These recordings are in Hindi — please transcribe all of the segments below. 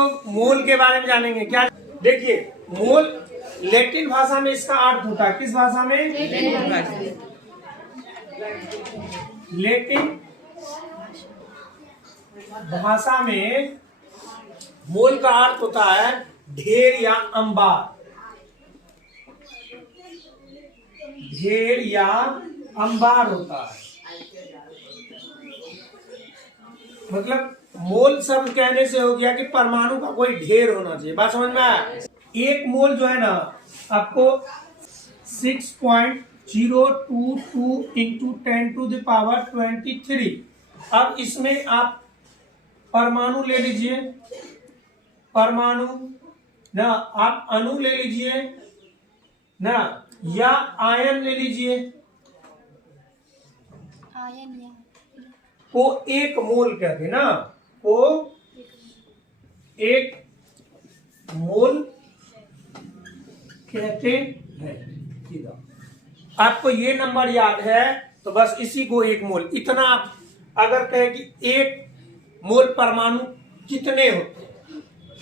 लोग मोल के बारे में जानेंगे। क्या देखिए, मोल लैटिन भाषा में इसका अर्थ होता है, किस भाषा में? लैटिन भाषा में मोल का अर्थ होता है ढेर या अंबार। ढेर या अंबार होता है। मतलब मोल शब्द कहने से हो गया कि परमाणु का कोई ढेर होना चाहिए। बात समझ में आया? एक मोल जो है ना आपको 6.022 इंटू 10⁻23। अब इसमें आप परमाणु ले लीजिए, परमाणु ना, आप अणु ले लीजिए ना, या आयन ले लीजिए, को एक मोल कहते हैं ना, को एक मोल कहते हैं। आपको ये नंबर याद है तो बस इसी को एक मोल, इतना आप अगर कहे कि एक मोल परमाणु कितने होते हैं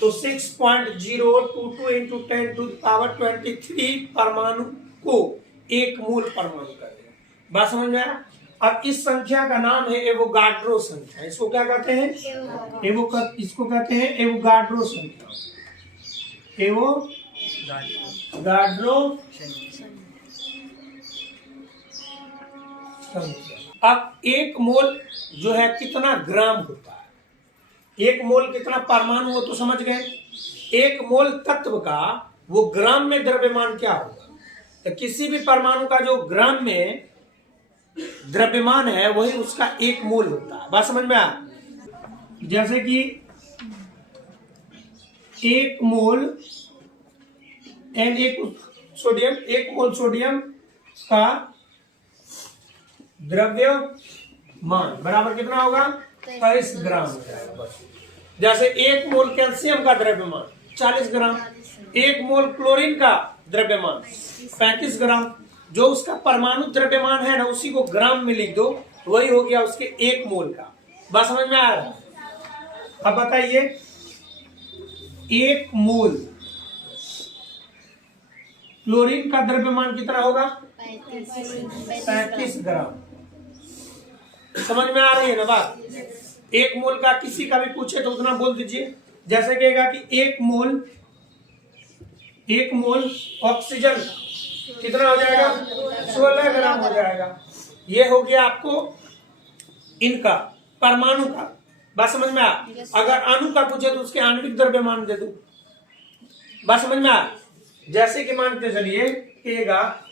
तो 6.022 इंटू 10⁻23 परमाणु को एक मोल परमाणु कहते हैं। बात समझ में आया? अब इस संख्या का नाम है एवोगाड्रो संख्या। इसको क्या कहते हैं? इसको कहते हैं एवोगाड्रो संख्या। एवोगाड्रो संख्या। अब एक मोल जो है कितना ग्राम होता है? एक मोल कितना परमाणु हो तो समझ गए। एक मोल तत्व का वो ग्राम में द्रव्यमान क्या होगा? तो किसी भी परमाणु का जो ग्राम में द्रव्यमान है वही उसका एक मोल होता है। बात समझ में आया? जैसे कि एक मोल एक मोल सोडियम का द्रव्यमान बराबर कितना होगा? 23 ग्राम हो जाएगा। जैसे एक मोल कैल्शियम का द्रव्यमान 40 ग्राम, एक मोल क्लोरीन का द्रव्यमान 35 ग्राम। जो उसका परमाणु द्रव्यमान है ना उसी को ग्राम में लिख दो, वही हो गया उसके एक मोल का। बात समझ में आ रहा है? अब बताइए, एक मोल क्लोरीन का द्रव्यमान कितना होगा? 35 ग्राम। समझ में आ रही है ना बात? एक मोल का किसी का भी पूछे तो उतना बोल दीजिए। जैसे कहेगा कि एक मोल ऑक्सीजन कितना हो जाएगा? 16 ग्राम हो जाएगा। ये हो गया आपको इनका परमाणु का। बात समझ में आ? अगर अणु का पूछे तो उसके आणविक द्रव्यमान दे दो। बात समझ में आ? जैसे कि मानते चलिए कहेगा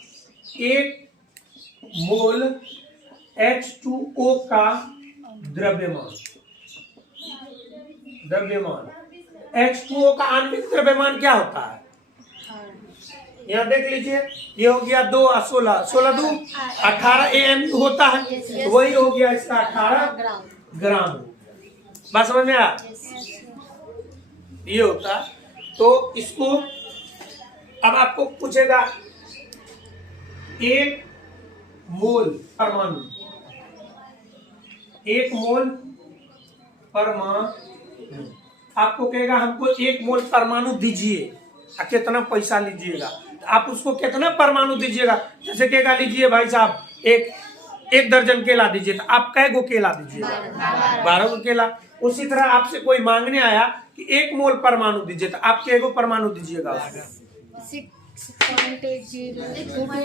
एक मोल H2O का द्रव्यमान H2O का आणविक द्रव्यमान क्या होता है? यहाँ देख लीजिए, ये हो गया 2 और 16, 16 2 18 AMU होता है, तो वही हो गया इसका 18 ग्राम। बात समझ में आया? ये होता है। तो इसको अब आपको पूछेगा एक मोल परमाणु, एक मोल परमाणु आपको कहेगा हमको एक मोल परमाणु दीजिए, कितना पैसा लीजिएगा? आप उसको कितना परमाणु दीजिएगा? जैसे केला लीजिए भाई साहब, एक दर्जन केला दीजिए, तो आप कै गो केला दीजिएगा? 12 गो केला। उसी तरह आपसे कोई मांगने आया कि एक मोल परमाणु दीजिए, तो आप कै गो परमाणु दीजिएगा?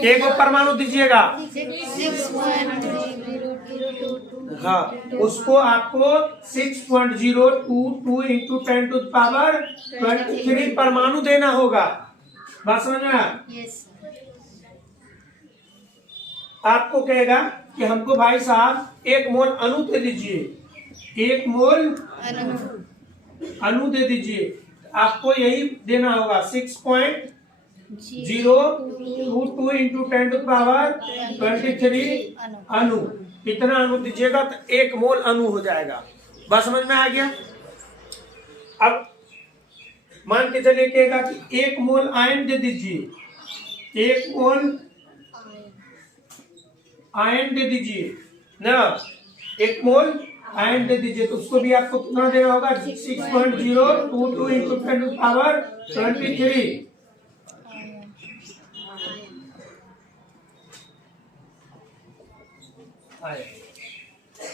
एक गो परमाणु दीजिएगा। हाँ, उसको आपको 6.022 इंटू 10⁻23 परमाणु देना होगा। बात समझ में? आपको कहेगा कि हमको भाई साहब एक मोल अणु दे दीजिए, एक मोल अणु दे दीजिए। आपको यही देना होगा 6.022 इंटू 10⁻23 अणु। कितना अणु दीजिएगा तो एक मोल अणु हो जाएगा। बात समझ में आ गया? अब मान के चलिए कहेगा कि एक मोल आयन दे दीजिए, एक मोल आयन दे दीजिए ना, एक मोल आयन दे दीजिए, तो उसको भी आपको कितना देना होगा 6.022 इंटू 10⁻23।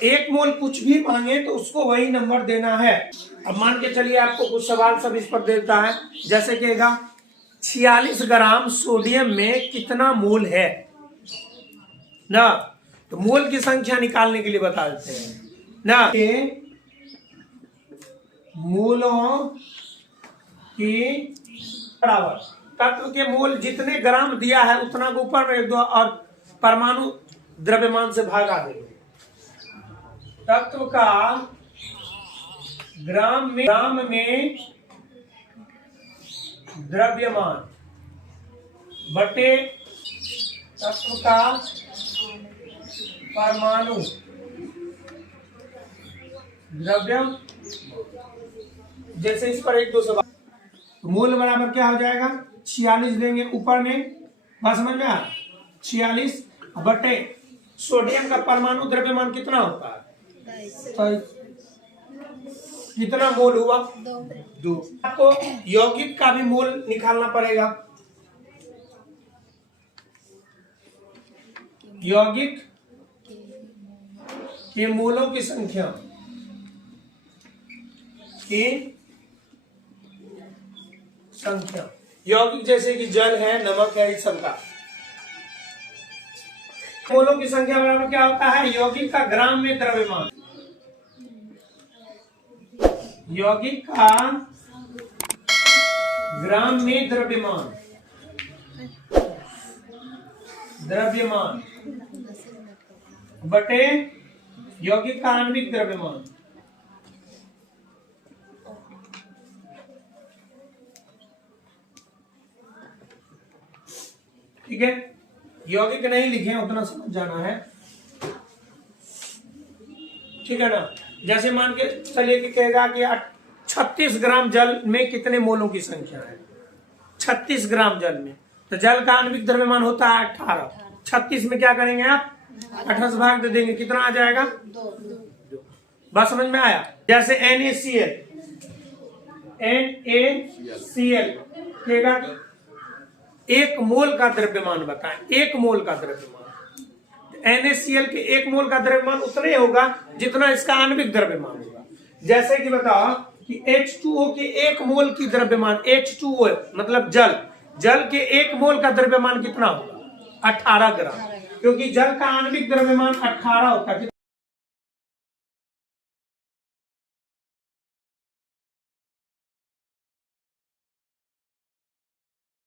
एक मोल कुछ भी मांगे तो उसको वही नंबर देना है। अब मान के चलिए आपको कुछ सवाल सब इस पर देता है, जैसे कहेगा 46 ग्राम सोडियम में कितना मोल है ना, तो मोल की संख्या निकालने के लिए बता देते हैं ना, मोलों की बराबर तत्व के मोल जितने ग्राम दिया है उतना को ऊपर में लिख दो और परमाणु द्रव्यमान से भागा दे। तत्व का ग्राम में द्रव्यमान बटे तत्व का परमाणु द्रव्यमान, जैसे इस पर 1-2 सवाल, तो मूल बराबर क्या हो जाएगा 46 लेंगे ऊपर में, बस समझ में आ 46 बटे सोडियम का परमाणु द्रव्यमान कितना होता है, कितना मोल हुआ 2। आपको यौगिक का भी मोल निकालना पड़ेगा। यौगिक के मोलों की संख्या यौगिक जैसे कि जल है, नमक है, इस सब का मोलों की संख्या बराबर क्या होता है यौगिक का ग्राम में द्रव्यमान। यौगिक का ग्राम में द्रव्यमान बटे यौगिक का आणविक द्रव्यमान। ठीक है, यौगिक नहीं लिखे उतना समझ जाना है, ठीक है ना। जैसे मान के चलिए कि कहेगा कि 36 ग्राम जल में कितने मोलों की संख्या है, 36 ग्राम जल में, तो जल का आणविक द्रव्यमान होता है 18। 36 में क्या करेंगे आप 18 से भाग दे देंगे, कितना आ जाएगा 2। बात समझ में आया। जैसे NaCl कहेगा कि 1 मोल का द्रव्यमान बताएं, 1 मोल का द्रव्यमान। NaCl के 1 मोल का द्रव्यमान उतने होगा जितना इसका आणविक द्रव्यमान होगा। जैसे कि बताओ कि H2O के 1 मोल की द्रव्यमान, H2O मतलब जल के 1 मोल का द्रव्यमान कितना होगा 18 ग्राम, क्योंकि जल का आणविक द्रव्यमान 18 होता है।